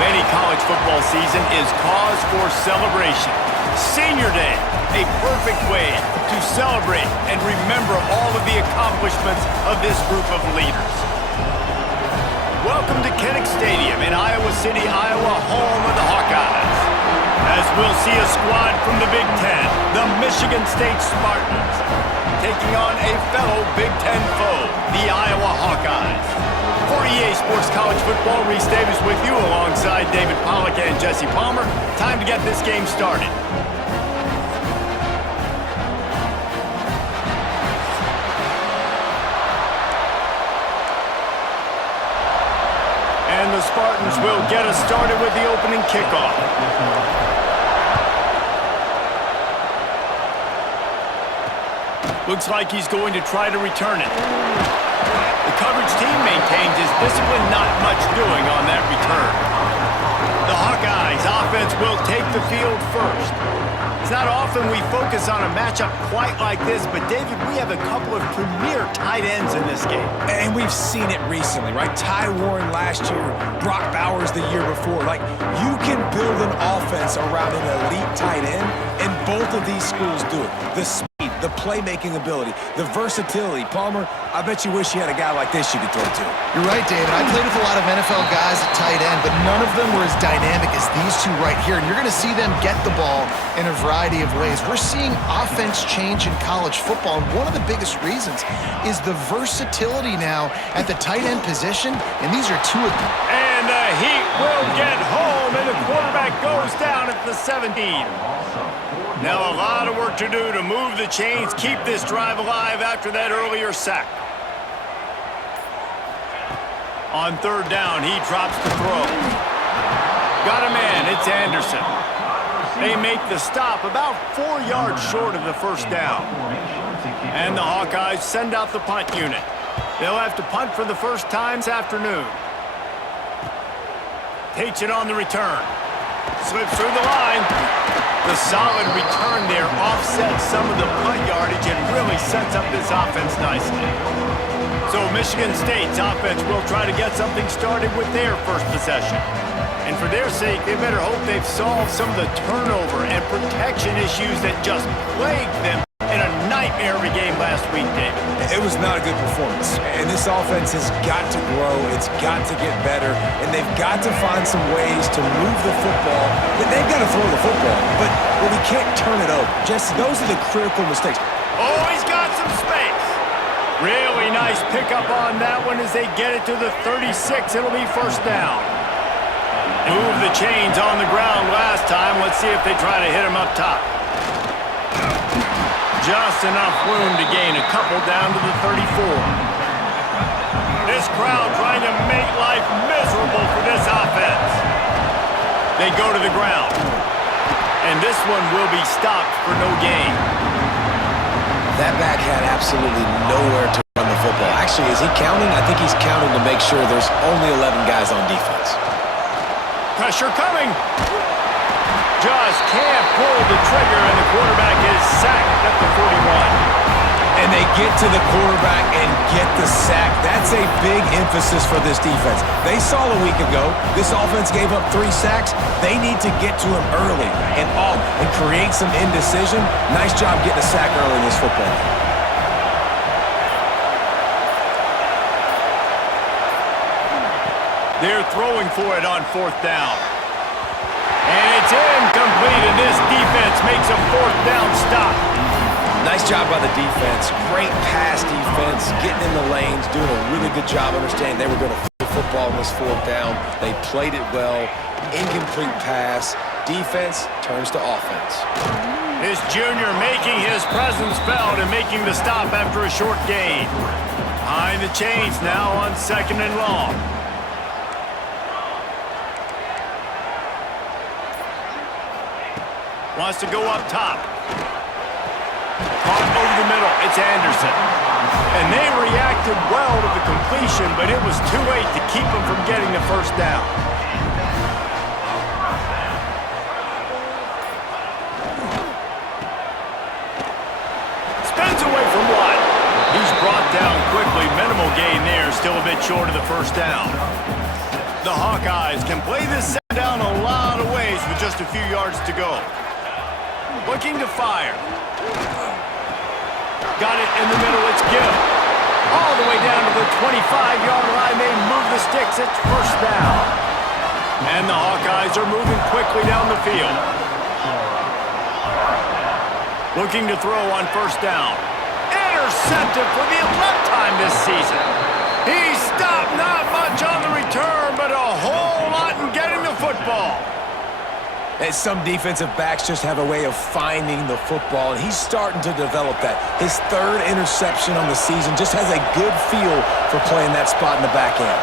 any college football season is cause for celebration. Senior Day, a perfect way to celebrate and remember all of the accomplishments of this group of leaders. Welcome to Kinnick Stadium in Iowa City, Iowa, home of the Hawkeyes. As we'll see a squad from the Big Ten, the Michigan State Spartans, taking on a fellow Big Ten foe, the Iowa Hawkeyes. For EA Sports College Football, Reese Davis with you alongside David Pollack and Jesse Palmer. Time to get this game started. And the Spartans will get us started with the opening kickoff. Looks like he's going to try to return it. The coverage team maintains his discipline, not much doing on that return. The Hawkeyes offense will take the field first. It's not often we focus on a matchup quite like this, but David, we have a couple of premier tight ends in this game. And we've seen it recently, right? Ty Warren last year, Brock Bowers the year before. Like, you can build an offense around an elite tight end, and both of these schools do it. The speed, the playmaking ability, the versatility. Palmer, I bet you wish you had a guy like this you could throw to. You're right, David. I played with a lot of NFL guys at tight end, but none of them were as dynamic as these two right here. And you're going to see them get the ball in a variety of ways. We're seeing offense change in college football, and one of the biggest reasons is the versatility now at the tight end position, and these are two of them. And the Heat will get home, and the quarterback goes down at the 17. Now a lot of work to do to move the chains, keep this drive alive after that earlier sack. On third down, he drops the throw. Got a man, it's Anderson. They make the stop about 4 yards short of the first down. And the Hawkeyes send out the punt unit. They'll have to punt for the first time this afternoon. Takes it on the return. Slips through the line. The solid return there offsets some of the punt yardage and really sets up this offense nicely. So Michigan State's offense will try to get something started with their first possession. And for their sake, they better hope they've solved some of the turnover and protection issues that just plagued them in a nightmare of a game last week, David. It was not a good performance. And this offense has got to grow. It's got to get better. And they've got to find some ways to move the football. They've got to throw the football, but we can't turn it over. Jesse, those are the critical mistakes. Oh, he's got some space. Really nice pickup on that one as they get it to the 36. It'll be first down. Move the chains on the ground last time. Let's see if they try to hit him up top. Just enough room to gain a couple down to the 34. This crowd trying to make life miserable for this offense. They go to the ground. And this one will be stopped for no gain. That back had absolutely nowhere to run the football. Actually, is he counting? I think he's counting to make sure there's only 11 guys on defense. Pressure coming. Just can't pull the trigger, and the quarterback is sacked at the 41. And they get to the quarterback and get the sack. That's a big emphasis for this defense. They saw a week ago, this offense gave up 3 sacks. They need to get to him early and create some indecision. Nice job getting a sack early in this football. They're throwing for it on fourth down. And it's incomplete, and this defense makes a fourth down stop. Nice job by the defense. Great pass defense, getting in the lanes, doing a really good job understanding they were going to throw the football on this fourth down. They played it well. Incomplete pass. Defense turns to offense. This junior making his presence felt and making the stop after a short gain. Behind the chains now on second and long. Wants to go up top. Caught over the middle. It's Anderson. And they reacted well to the completion, but it was too late to keep them from getting the first down. Spins away from one. He's brought down quickly. Minimal gain there. Still a bit short of the first down. The Hawkeyes can play this set just a few yards to go. Looking to fire. Got it in the middle. It's Gill. All the way down to the 25-yard line. They move the sticks. It's first down. And the Hawkeyes are moving quickly down the field. Looking to throw on first down. Intercepted for the 11th time this season. He stopped not much on the return, but a whole lot in getting the football. And some defensive backs just have a way of finding the football, and he's starting to develop that. His third interception on the season just has a good feel for playing that spot in the back end.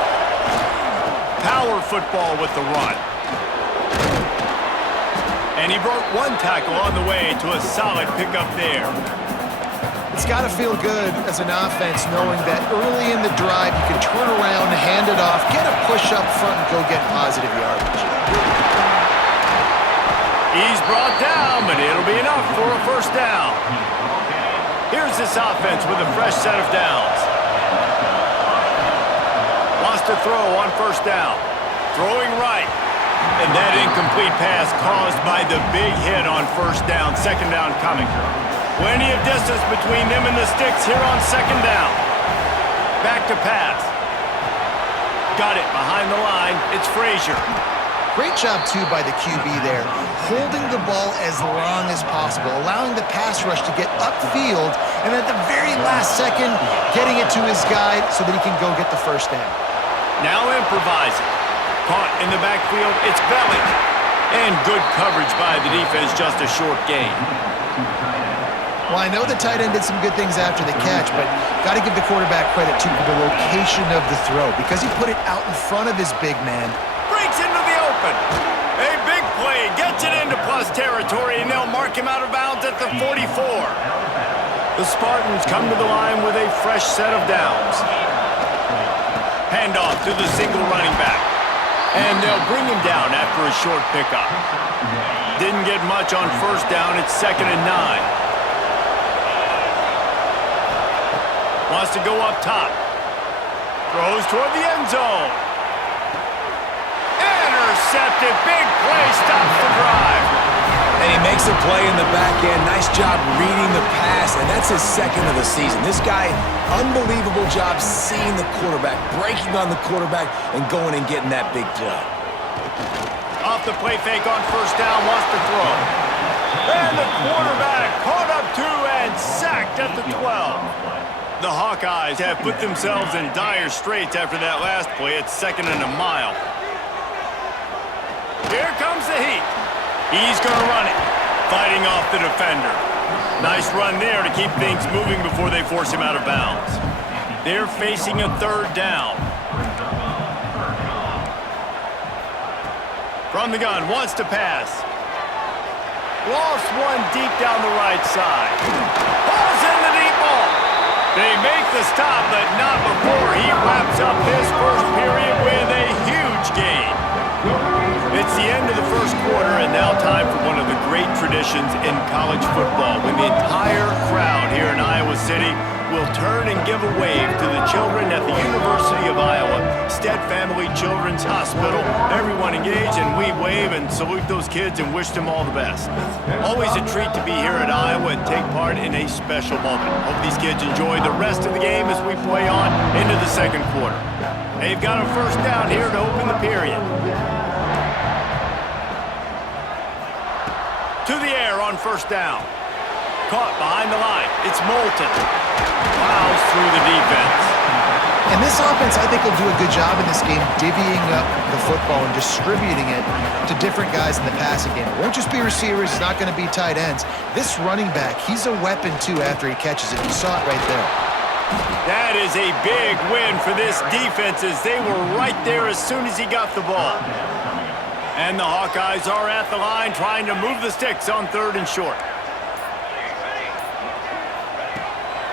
Power football with the run. And he broke one tackle on the way to a solid pickup there. It's got to feel good as an offense knowing that early in the drive you can turn around, hand it off, get a push up front, and go get positive yardage. He's brought down, but it'll be enough for a first down. Here's this offense with a fresh set of downs. Wants to throw on first down. Throwing right. And that incomplete pass caused by the big hit on first down. Second down coming. Plenty of distance between them and the sticks here on second down. Back to pass. Got it behind the line. It's Frazier. Great job, too, by the QB there, holding the ball as long as possible, allowing the pass rush to get upfield, and at the very last second, getting it to his guy so that he can go get the first down. Now improvising. Caught in the backfield, it's Belly. And good coverage by the defense, just a short gain. Well, I know the tight end did some good things after the catch, but got to give the quarterback credit, too, for the location of the throw, because he put it out in front of his big man. Breaks into the open. A big play, gets it into plus territory, and they'll mark him out of bounds at the 44. The Spartans come to the line with a fresh set of downs. Handoff to the single running back. And they'll bring him down after a short pickup. Didn't get much on first down. It's 2nd and 9. Wants to go up top. Throws toward the end zone. Intercepted. Big play. Stops the drive. And he makes a play in the back end. Nice job reading the pass, and that's his second of the season. This guy, unbelievable job seeing the quarterback, breaking on the quarterback, and going and getting that big play. Off the play fake on first down, wants to throw. And the quarterback caught up to and sacked at the 12. The Hawkeyes have put themselves in dire straits after that last play. It's 2nd and a mile. Here comes the heat. He's going to run it, fighting off the defender. Nice run there to keep things moving before they force him out of bounds. They're facing a third down. From the gun, wants to pass. Lost one deep down the right side. Balls in the deep ball. They make the stop, but not before he wraps up this first period with a huge gain. It's the end of the first quarter, and now time for one of the great traditions in college football, when the entire crowd here in Iowa City will turn and give a wave to the children at the University of Iowa, Stead Family Children's Hospital. Everyone engage, and we wave and salute those kids and wish them all the best. Always a treat to be here at Iowa and take part in a special moment. Hope these kids enjoy the rest of the game as we play on into the second quarter. They've got a first down here to open the period. To the air on first down. Caught behind the line. It's Moulton. Plows through the defense. And this offense, I think, will do a good job in this game divvying up the football and distributing it to different guys in the passing game. It won't just be receivers. It's not going to be tight ends. This running back, he's a weapon, too, after he catches it. You saw it right there. That is a big win for this defense, as they were right there as soon as he got the ball. And the Hawkeyes are at the line trying to move the sticks on 3rd and short.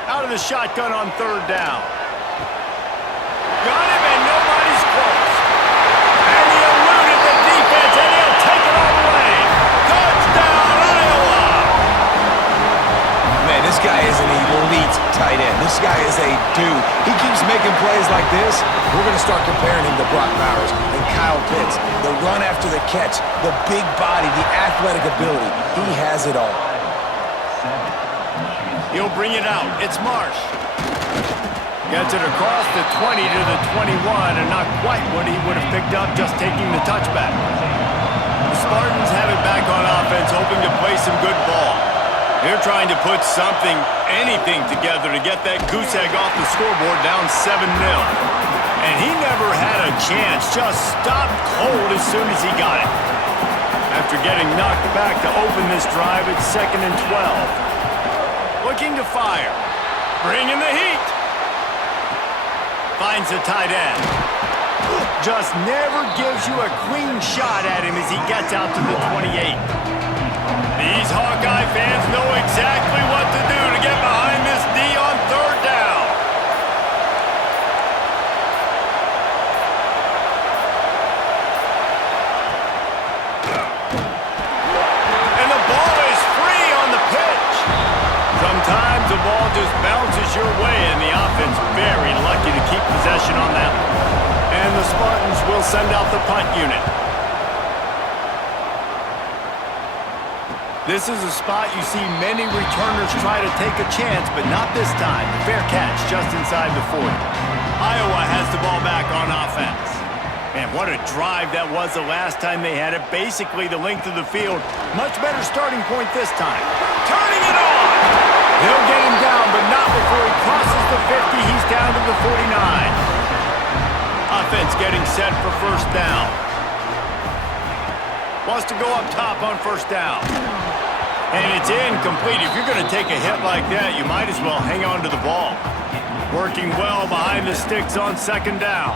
Out of the shotgun on 3rd down. Got him, and nobody's close. And he eluded the defense, and he'll take it all the way. Touchdown, Iowa! Man, this guy is an elite elite tight end. This guy is a dude. He keeps making plays like this. We're going to start comparing him to Brock Bowers and Kyle Pitts. The run after the catch, the big body, the athletic ability. He has it all. He'll bring it out. It's Marsh. Gets it across the 20 to the 21, and not quite what he would have picked up just taking the touchback. The Spartans have it back on offense, hoping to play some good ball. They're trying to put something, anything together to get that goose egg off the scoreboard down 7-0. And he never had a chance, just stopped cold as soon as he got it. After getting knocked back to open this drive, it's 2nd and 12. Looking to fire. Bringing the heat. Finds the tight end. Just never gives you a clean shot at him as he gets out to the 28. These Hawkeye fans know exactly what to do to get behind this D on 3rd down. And the ball is free on the pitch. Sometimes the ball just bounces your way, and the offense very lucky to keep possession on that one. And the Spartans will send out the punt unit. This is a spot you see many returners try to take a chance, but not this time. The fair catch just inside the 40. Iowa has the ball back on offense. Man, what a drive that was the last time they had it. Basically the length of the field. Much better starting point this time. Turning it on! They'll get him down, but not before he crosses the 50. He's down to the 49. Offense getting set for 1st down. Wants to go up top on 1st down. And it's incomplete. If you're going to take a hit like that, you might as well hang on to the ball. Working well behind the sticks on 2nd down.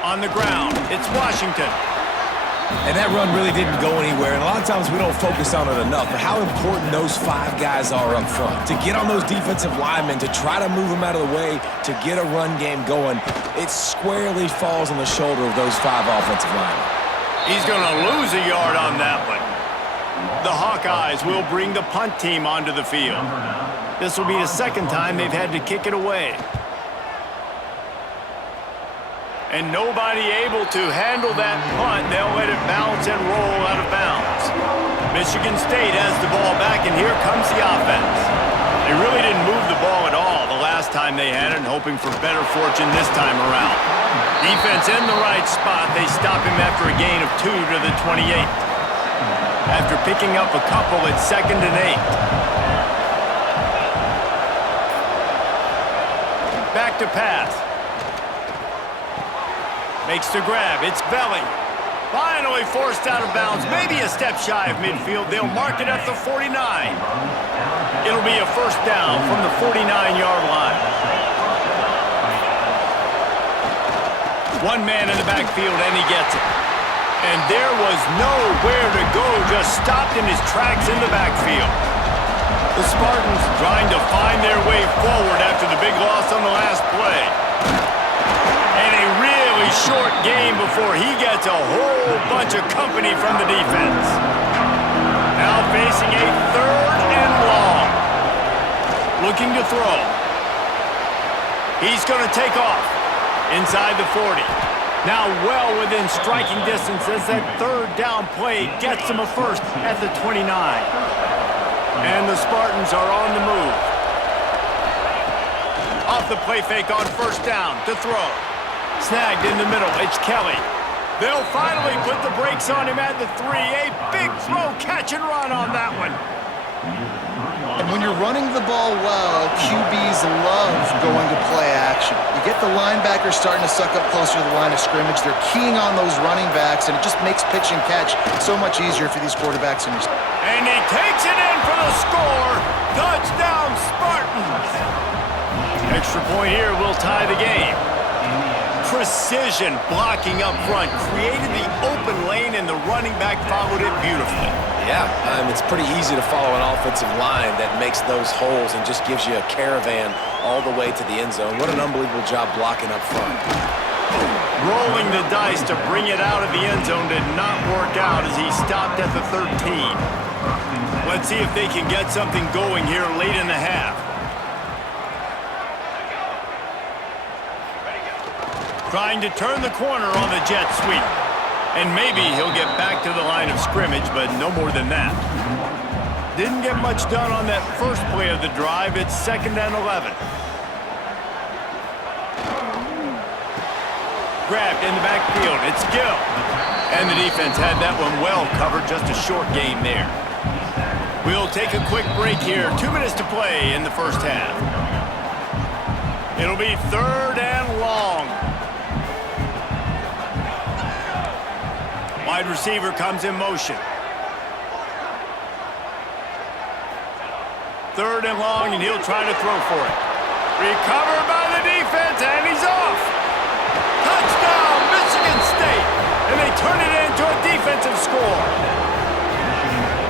On the ground, it's Washington. And that run really didn't go anywhere, and a lot of times we don't focus on it enough, but how important those 5 guys are up front. To get on those defensive linemen, to try to move them out of the way, to get a run game going, it squarely falls on the shoulder of those 5 offensive linemen. He's going to lose a yard on that one. The Hawkeyes will bring the punt team onto the field. This will be the 2nd time they've had to kick it away. And nobody able to handle that punt. They'll let it bounce and roll out of bounds. Michigan State has the ball back, and here comes the offense. They really didn't move the ball at all the last time they had it, and hoping for better fortune this time around. Defense in the right spot. They stop him after a gain of 2 to the 28. After picking up a couple, it's 2nd and 8. Back to pass. Makes the grab. It's Belly. Finally forced out of bounds. Maybe a step shy of midfield. They'll mark it at the 49. It'll be a 1st down from the 49-yard line. One man in the backfield, and he gets it. And there was nowhere to go. Just stopped in his tracks in the backfield. The Spartans trying to find their way forward after the big loss on the last play. And a really short game before he gets a whole bunch of company from the defense. Now facing a 3rd and long. Looking to throw. He's going to take off inside the 40. Now well within striking distance as that 3rd down play gets him a 1st at the 29. And the Spartans are on the move. Off the play fake on 1st down to throw. Snagged in the middle, it's Kelly. They'll finally put the brakes on him at the 3. A big throw, catch and run on that one. And when you're running the ball well, QBs love going to play action. You get the linebackers starting to suck up closer to the line of scrimmage. They're keying on those running backs, and it just makes pitch and catch so much easier for these quarterbacks. And he takes it in for the score. Touchdown, Spartans. Extra point here will tie the game. Precision blocking up front created the open lane, and the running back followed it beautifully. Yeah, it's pretty easy to follow an offensive line that makes those holes and just gives you a caravan all the way to the end zone. What an unbelievable job blocking up front. Rolling the dice to bring it out of the end zone did not work out as he stopped at the 13. Let's see if they can get something going here late in the half. Trying to turn the corner on the jet sweep. And maybe he'll get back to the line of scrimmage, but no more than that. Didn't get much done on that first play of the drive. It's 2nd and 11. Grabbed in the backfield. It's Gill. And the defense had that one well covered. Just a short game there. We'll take a quick break here. 2 minutes to play in the first half. It'll be 3rd and long. Wide receiver comes in motion. 3rd and long, and he'll try to throw for it. Recovered by the defense, and he's off. Touchdown, Michigan State. And they turn it into a defensive score.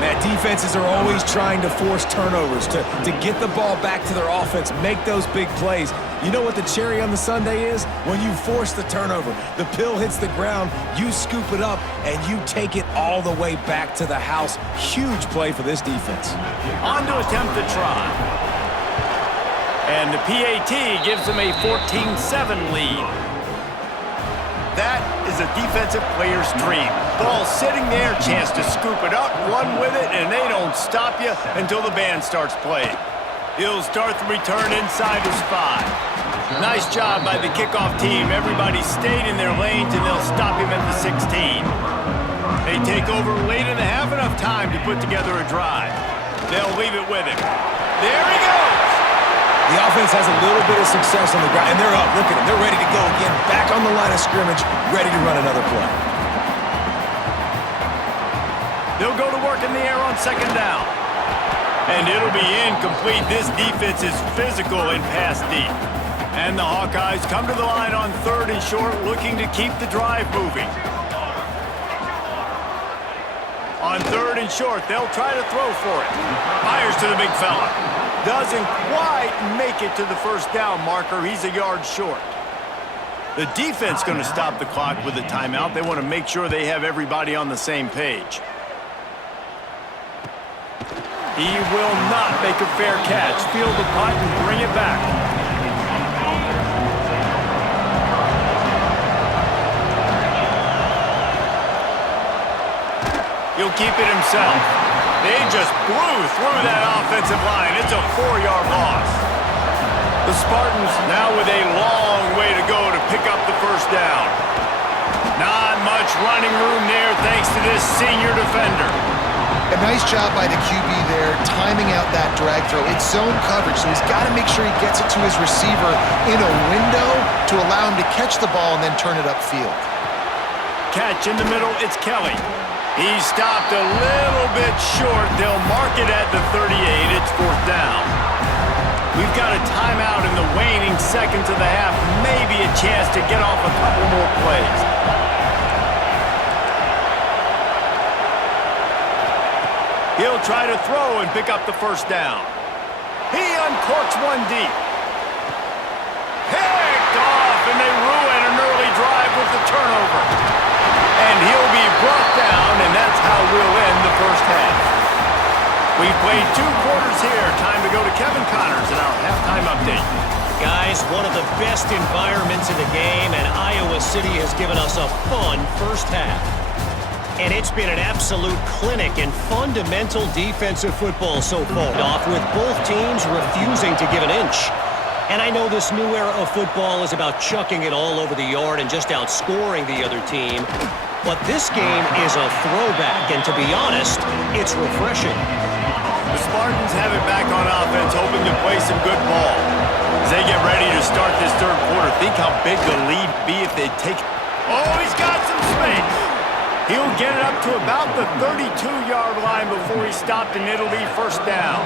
Man, defenses are always trying to force turnovers to get the ball back to their offense, make those big plays. You know what the cherry on the sundae is? When you force the turnover, the pill hits the ground, you scoop it up, and you take it all the way back to the house. Huge play for this defense. On to attempt the try. And the PAT gives them a 14-7 lead. That is a defensive player's dream. Ball sitting there, chance to scoop it up, run with it, and they don't stop you until the band starts playing. He'll start the return inside his 5. Nice job by the kickoff team. Everybody stayed in their lanes, and they'll stop him at the 16. They take over late in the half, enough time to put together a drive. They'll leave it with him. There he goes! The offense has a little bit of success on the ground, and they're up. Look at them. They're ready to go again. Back on the line of scrimmage, ready to run another play. They'll go to work in the air on 2nd down. And it'll be incomplete. This defense is physical and pass deep. And the Hawkeyes come to the line on 3rd and short, looking to keep the drive moving. On 3rd and short, they'll try to throw for it. Fires to the big fella. Doesn't quite make it to the first down marker. He's a yard short. The defense going to stop the clock with a timeout. They want to make sure they have everybody on the same page. He will not make a fair catch. Field the punt and bring it back. He'll keep it himself. They just blew through that offensive line. It's a 4-yard loss. The Spartans now with a long way to go to pick up the first down. Not much running room there thanks to this senior defender. A nice job by the QB there, timing out that drag throw. It's zone coverage, so he's got to make sure he gets it to his receiver in a window to allow him to catch the ball and then turn it upfield. Catch in the middle, it's Kelly. He stopped a little bit short. They'll mark it at the 38. It's 4th down. We've got a timeout in the waning seconds of the half. Maybe a chance to get off a couple more plays. He'll try to throw and pick up the first down. He uncorks one deep. Picked off, and they ruin an early drive with the turnover. And he'll be brought down, and that's how we'll end the first half. We've played 2 quarters here. Time to go to Kevin Connors in our halftime update. Guys, one of the best environments in the game, and Iowa City has given us a fun first half. And it's been an absolute clinic in fundamental defensive football so far, off with both teams refusing to give an inch. And I know this new era of football is about chucking it all over the yard and just outscoring the other team. But this game is a throwback, and to be honest, it's refreshing. The Spartans have it back on offense, hoping to play some good ball. As they get ready to start this 3rd quarter, think how big the lead would be if they take... Oh, he's got some space. He'll get it up to about the 32-yard line before he stopped, and it'll be 1st down.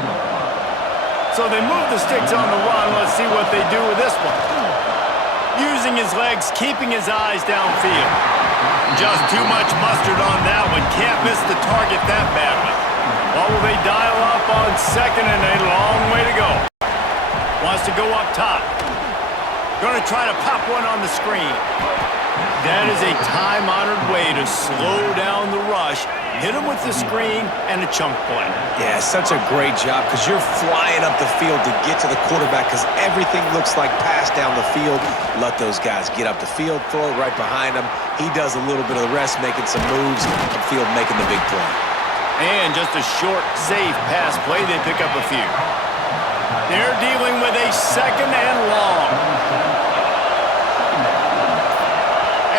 So they move the sticks on the run. Let's see what they do with this one. Using his legs, keeping his eyes downfield. Just too much mustard on that one. Can't miss the target that badly. What will they dial up on 2nd and a long way to go? Wants to go up top. Going to try to pop one on the screen. That is a time-honored way to slow down the rush, hit him with the screen, and a chunk play. Yeah, such a great job because you're flying up the field to get to the quarterback because everything looks like pass down the field. Let those guys get up the field, throw it right behind him. He does a little bit of the rest, making some moves, upfield making the big play. And just a short, safe pass play, they pick up a few. They're dealing with a second and long.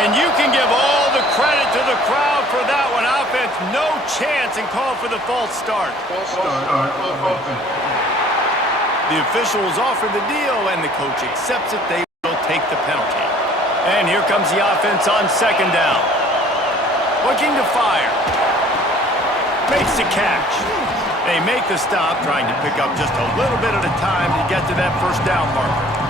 And you can give all the credit to the crowd for that one. Offense, no chance, and call for the false start. The officials offer the deal, and the coach accepts it. They will take the penalty. And here comes the offense on second down. Looking to fire. Makes the catch. They make the stop, trying to pick up just a little bit at a time to get to that first down marker.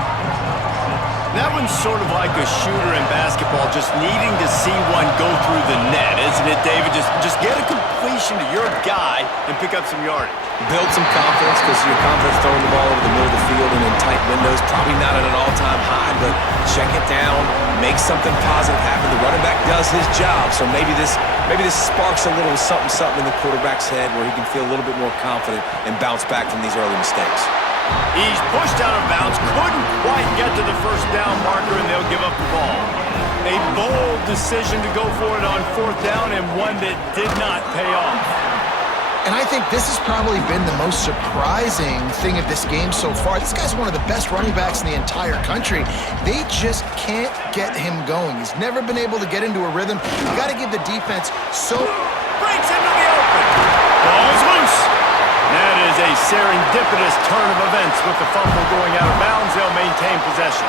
That one's sort of like a shooter in basketball, just needing to see one go through the net, isn't it, David? Just get a completion to your guy and pick up some yardage. Build some confidence because your confidence throwing the ball over the middle of the field and in tight windows, probably not at an all-time high, but check it down, make something positive happen. The running back does his job, so maybe this sparks a little something in the quarterback's head where he can feel a little bit more confident and bounce back from these early mistakes. He's pushed out of bounds, couldn't quite get to the first down marker, and they'll give up the ball. A bold decision to go for it on fourth down, and one that did not pay off. And I think this has probably been the most surprising thing of this game so far. This guy's one of the best running backs in the entire country. They just can't get him going. He's never been able to get into a rhythm. You got to give the defense so... Breaks into the open. Ball is loose. That is a serendipitous turn of events with the fumble going out of bounds. They'll maintain possession.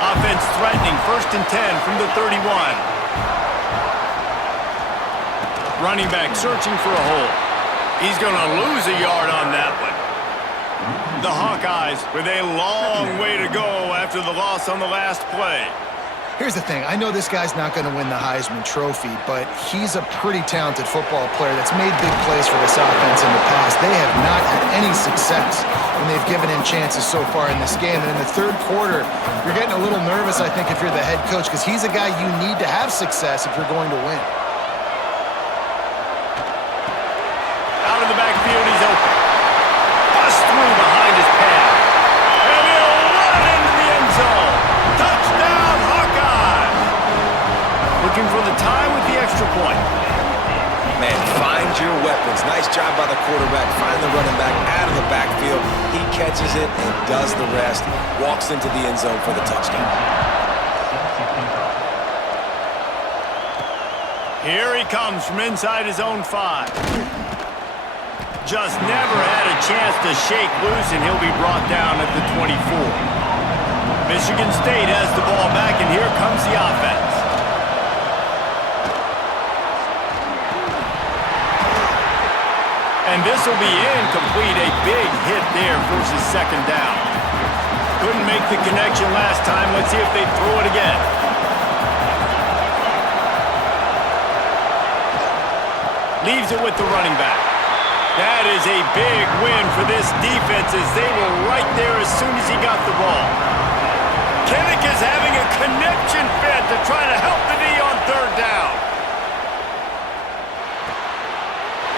Offense threatening, 1st and 10 from the 31. Running back searching for a hole. He's going to lose a yard on that one. The Hawkeyes with a long way to go after the loss on the last play. Here's the thing. I know this guy's not going to win the Heisman Trophy, but he's a pretty talented football player that's made big plays for this offense in the past. They have not had any success when they've given him chances so far in this game. And in the third quarter, you're getting a little nervous, I think, if you're the head coach, because he's a guy you need to have success if you're going to win. Out of the backfield, he's open. Bust through behind his pad. And he'll run into the end zone. Touchdown, Hawkeyes! Looking for the time with the extra point. Man, find your weapons. Nice job by the quarterback. Find the running back out of the backfield. He catches it and does the rest. Walks into the end zone for the touchdown. Here he comes from inside his own 5. Just never had a chance to shake loose, and he'll be brought down at the 24. Michigan State has the ball back, and here comes the offense. And this will be incomplete. A big hit there forces 2nd down. Couldn't make the connection last time. Let's see if they throw it again. Leaves it with the running back. That is a big win for this defense as they were right there as soon as he got the ball. Kinnick is having a connection fit to try to help the D on 3rd down.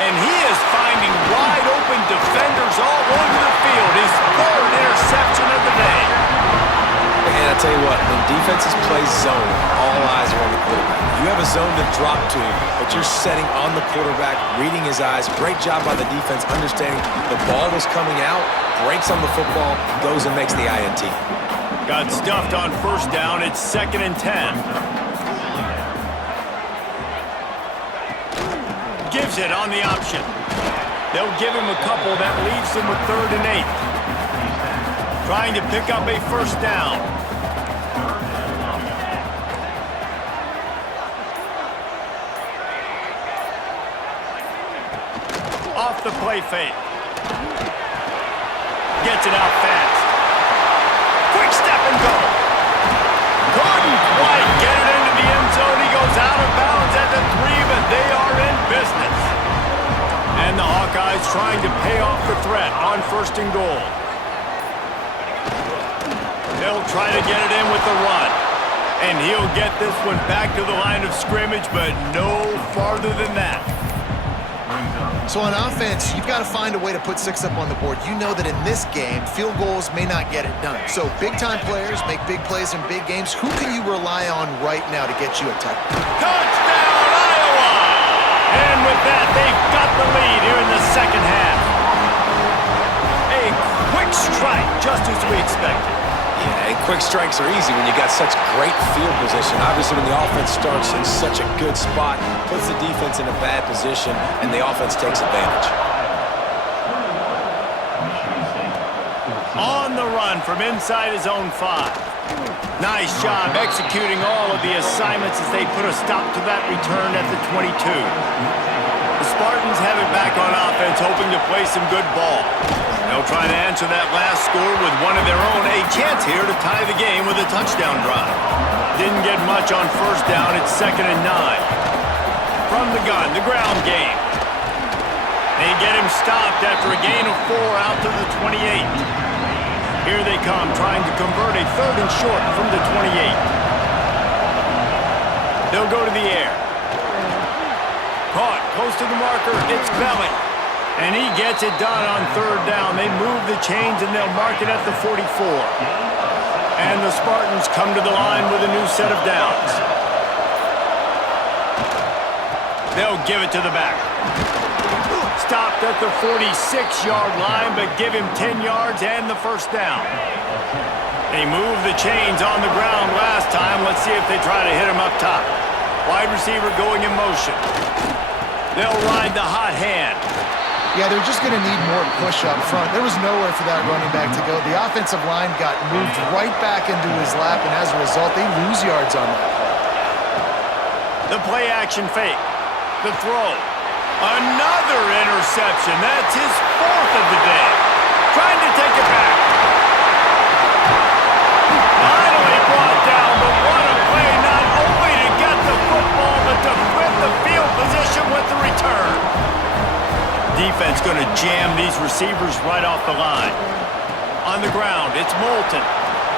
And he is finding wide open defenders all over the field. His 3rd interception of the day. And I tell you what, when defenses play zone, all eyes are on the quarterback. You have a zone to drop to, but you're setting on the quarterback, reading his eyes. Great job by the defense, understanding the ball was coming out, breaks on the football, goes and makes the INT. Got stuffed on 1st down. It's 2nd and 10. Gives it on the option. They'll give him a couple. That leaves him with 3rd and 8. Trying to pick up a 1st down. Off the play fake. Gets it out fast. Quick step and go. Couldn't quite get it into the end zone. He goes out of bounds at the 3, but they are in business. And the Hawkeyes trying to pay off the threat on 1st and goal. They'll try to get it in with the run. And he'll get this one back to the line of scrimmage, but no farther than that. So on offense, you've got to find a way to put 6 up on the board. You know that in this game, field goals may not get it done. So big-time players make big plays in big games. Who can you rely on right now to get you a touchdown? Touchdown, Iowa! And with that, they've got the lead here in the second half. A quick strike, just as we expected. Yeah, and quick strikes are easy when you got such great field position. Obviously, when the offense starts in such a good spot, puts the defense in a bad position, and the offense takes advantage. On the run from inside his own 5. Nice job executing all of the assignments as they put a stop to that return at the 22. The Spartans have it back on offense, hoping to play some good ball. They'll try to answer that last score with one of their own. A chance here to tie the game with a touchdown drive. Didn't get much on first down. It's 2nd and 9. From the gun, the ground game. They get him stopped after a gain of 4 out to the 28. Here they come, trying to convert a 3rd and short from the 28. They'll go to the air. Caught close to the marker. It's Belling. And he gets it done on 3rd down. They move the chains, and they'll mark it at the 44. And the Spartans come to the line with a new set of downs. They'll give it to the back. Stopped at the 46-yard line, but give him 10 yards and the 1st down. They move the chains on the ground last time. Let's see if they try to hit him up top. Wide receiver going in motion. They'll ride the hot hand. Yeah, they're just going to need more push up front. There was nowhere for that running back to go. The offensive line got moved right back into his lap, and as a result, they lose yards on that. The play action fake. The throw. Another interception. That's his 4th of the day. Trying to take it back. Not only brought down, but what a play. Not only to get the football, but to flip the field position with the return. Defense going to jam these receivers right off the line. On the ground, it's Moulton.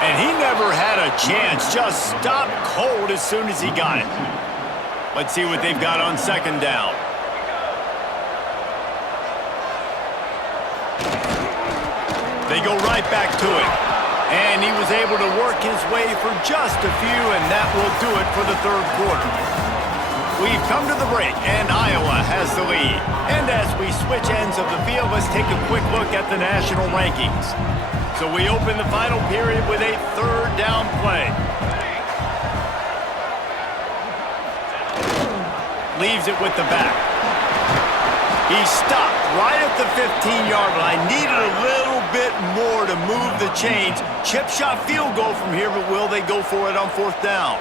And he never had a chance. Just stopped cold as soon as he got it. Let's see what they've got on 2nd down. They go right back to it. And he was able to work his way for just a few, and that will do it for the 3rd quarter. We've come to the break, and Iowa has the lead. And as we switch ends of the field, let's take a quick look at the national rankings. So we open the final period with a 3rd down play. Leaves it with the back. He stopped right at the 15-yard line. Needed a little bit more to move the chains. Chip shot field goal from here, but will they go for it on 4th down?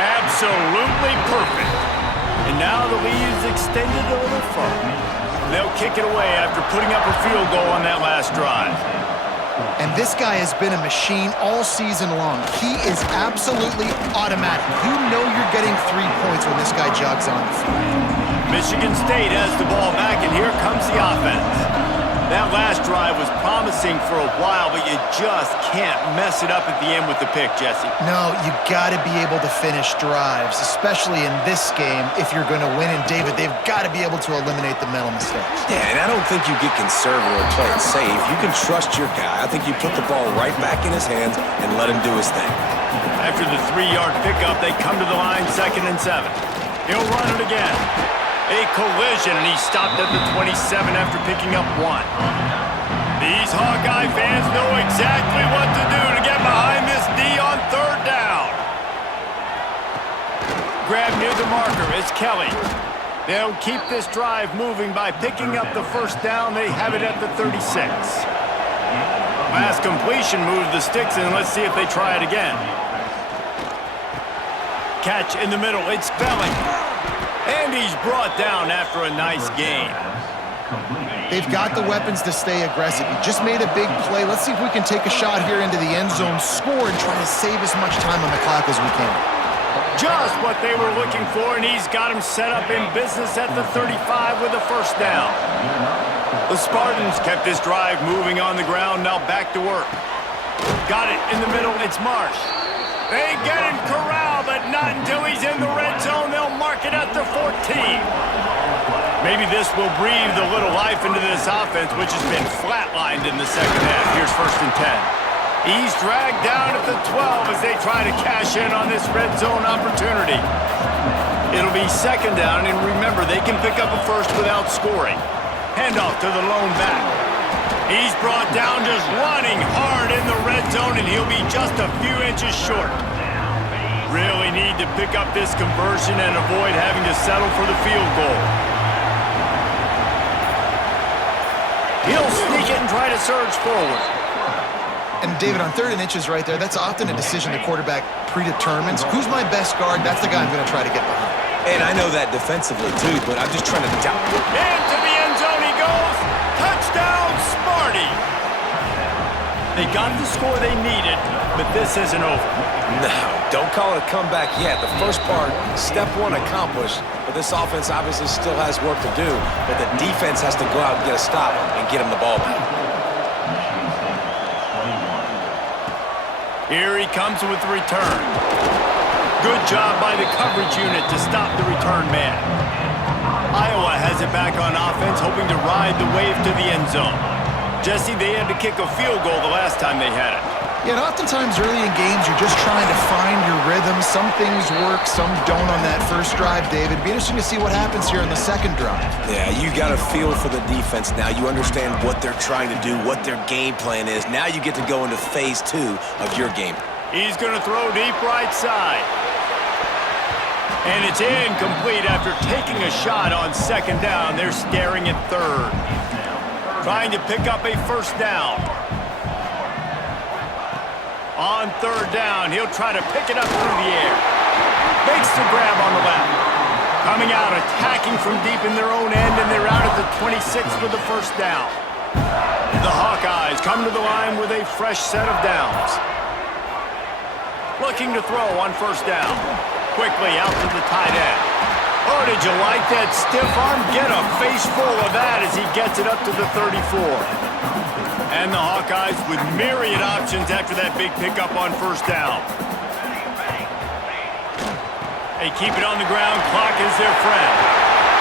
Absolutely perfect. And now the lead is extended a little further. They'll kick it away after putting up a field goal on that last drive. And this guy has been a machine all season long. He is absolutely automatic. You know you're getting 3 points when this guy jogs on the field. Michigan State has the ball back, and here comes the offense. That last drive was promising for a while, but you just can't mess it up at the end with the pick, Jesse. No, you got to be able to finish drives, especially in this game if you're going to win. And, David, they've got to be able to eliminate the mental mistakes. Yeah, and I don't think you get conservative or play it safe. You can trust your guy. I think you put the ball right back in his hands and let him do his thing. After the 3-yard pickup, they come to the line 2nd and 7. He'll run it again. A collision, and he stopped at the 27 after picking up 1. These Hawkeye fans know exactly what to do to get behind this D on 3rd down. Grab near the marker is Kelly. They'll keep this drive moving by picking up the 1st down. They have it at the 36. Last completion moved the sticks, and let's see if they try it again. Catch in the middle, it's Belling. And he's brought down after a nice gain. They've got the weapons to stay aggressive. He just made a big play. Let's see if we can take a shot here into the end zone, score, and try to save as much time on the clock as we can. Just what they were looking for, and he's got him set up in business at the 35 with a 1st down. The Spartans kept this drive moving on the ground, now back to work. Got it in the middle, it's Marsh. They get him corralled, but not until he's in the red zone. They'll mark it at the 14. Maybe this will breathe a little life into this offense, which has been flatlined in the second half. Here's 1st and 10. He's dragged down at the 12 as they try to cash in on this red zone opportunity. It'll be 2nd down, and remember, they can pick up a first without scoring. Handoff to the lone back. He's brought down just running hard in the red zone, and he'll be just a few inches short. Really need to pick up this conversion and avoid having to settle for the field goal. He'll sneak it and try to surge forward. And David, on 3rd and inches right there, that's often a decision the quarterback predetermines. Who's my best guard? That's the guy I'm going to try to get behind. And I know that defensively, too, but I'm just trying to doubt. Into the end zone he goes. Touchdown, Sparty. They got the score they needed, but this isn't over. No, don't call it a comeback yet. The first part, step 1 accomplished, but this offense obviously still has work to do, but the defense has to go out and get a stop and get him the ball back. Here he comes with the return. Good job by the coverage unit to stop the return man. Iowa has it back on offense, hoping to ride the wave to the end zone. Jesse, they had to kick a field goal the last time they had it. Yeah, and oftentimes early in games, you're just trying to find your rhythm. Some things work, some don't on that first drive, David. It'd be interesting to see what happens here on the 2nd drive. Yeah, you got a feel for the defense now. You understand what they're trying to do, what their game plan is. Now you get to go into phase 2 of your game. He's going to throw deep right side. And it's incomplete after taking a shot on 2nd down. They're staring at 3rd. Trying to pick up a 1st down. On 3rd down, he'll try to pick it up through the air. Makes the grab on the left. Coming out, attacking from deep in their own end, and they're out at the 26 with the 1st down. The Hawkeyes come to the line with a fresh set of downs. Looking to throw on 1st down. Quickly out to the tight end. Oh, did you like that stiff arm? Get a face full of that as he gets it up to the 34. And the Hawkeyes with myriad options after that big pickup on 1st down. They keep it on the ground. Clock is their friend.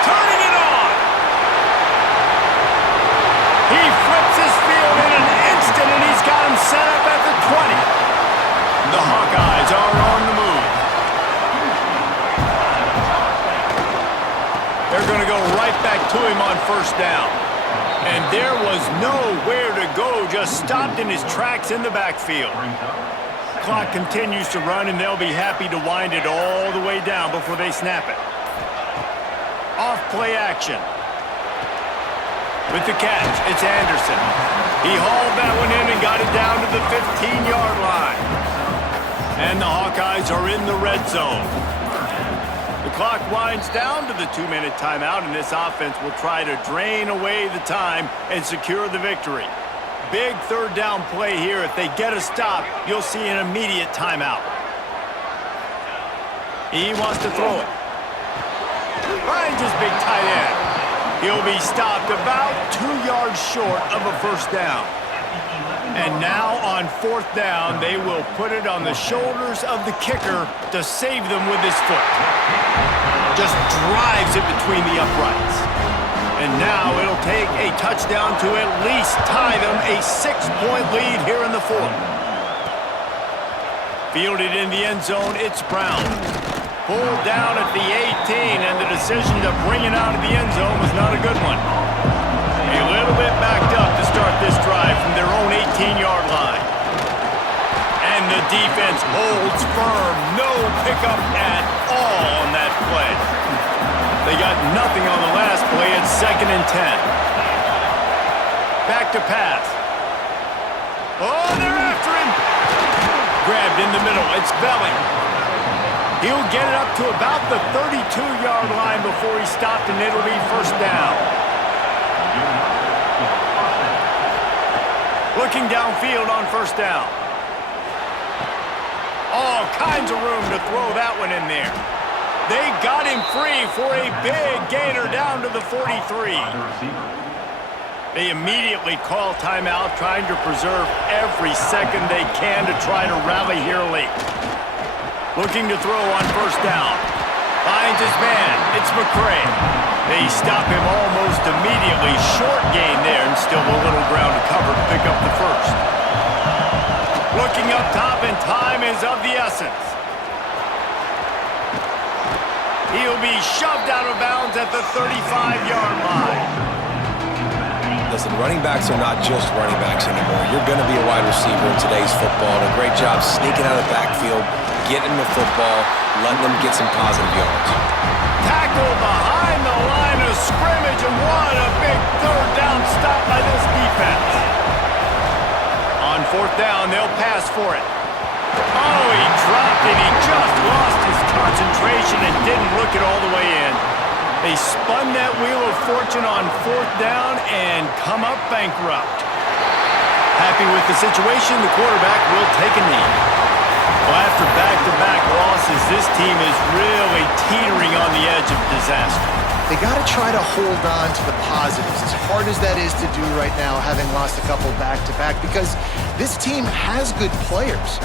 Turning it on! He flips his field in an instant, and he's got him set up at the 20. The Hawkeyes are on the move. They're going to go right back to him on 1st down. And there was nowhere to go, just stopped in his tracks in the backfield. Clock continues to run, and they'll be happy to wind it all the way down before they snap it. Off play action. With the catch, it's Anderson. He hauled that one in and got it down to the 15-yard line. And the Hawkeyes are in the red zone. The clock winds down to the 2-minute timeout, and this offense will try to drain away the time and secure the victory. Big 3rd down play here. If they get a stop, you'll see an immediate timeout. He wants to throw it. Finds his big tight end. He'll be stopped about 2 yards short of a 1st down. And now on 4th down, they will put it on the shoulders of the kicker to save them with his foot. Just drives it between the uprights. And now it'll take a touchdown to at least tie them a 6-point lead here in the 4th. Fielded in the end zone, it's Brown. Pulled down at the 18, and the decision to bring it out of the end zone was not a good one. A little bit backed up to start this drive from their own 18-yard line. And the defense holds firm. No pickup at all on that play. They got nothing on the last play. It's 2nd and 10. Back to pass. Oh, they're after him. Grabbed in the middle. It's Belling. He'll get it up to about the 32-yard line before he stopped, and it'll be 1st down. Looking downfield on 1st down. All kinds of room to throw that one in there. They got him free for a big gainer down to the 43. They immediately call timeout, trying to preserve every second they can to try to rally here late. Looking to throw on first down. Finds his man. It's McCray. They stop him almost immediately. Short gain there, and still a little ground to cover to pick up the first. Looking up top, and time is of the essence. He'll be shoved out of bounds at the 35-yard line. Listen, running backs are not just running backs anymore. You're going to be a wide receiver in today's football, and a great job sneaking out of the backfield, getting the football, letting them get some positive yards. Tackle behind the line of scrimmage, and what a big third down stop by this defense. On fourth down, they'll pass for it. Oh, he dropped it. He just lost his concentration and didn't look it all the way in. They spun that wheel of fortune on fourth down and come up bankrupt. Happy with the situation, the quarterback will take a knee. Well, after back-to-back losses, this team is really teetering on the edge of disaster. They got to try to hold on to the positives, as hard as that is to do right now, having lost a couple back-to-back, because this team has good players.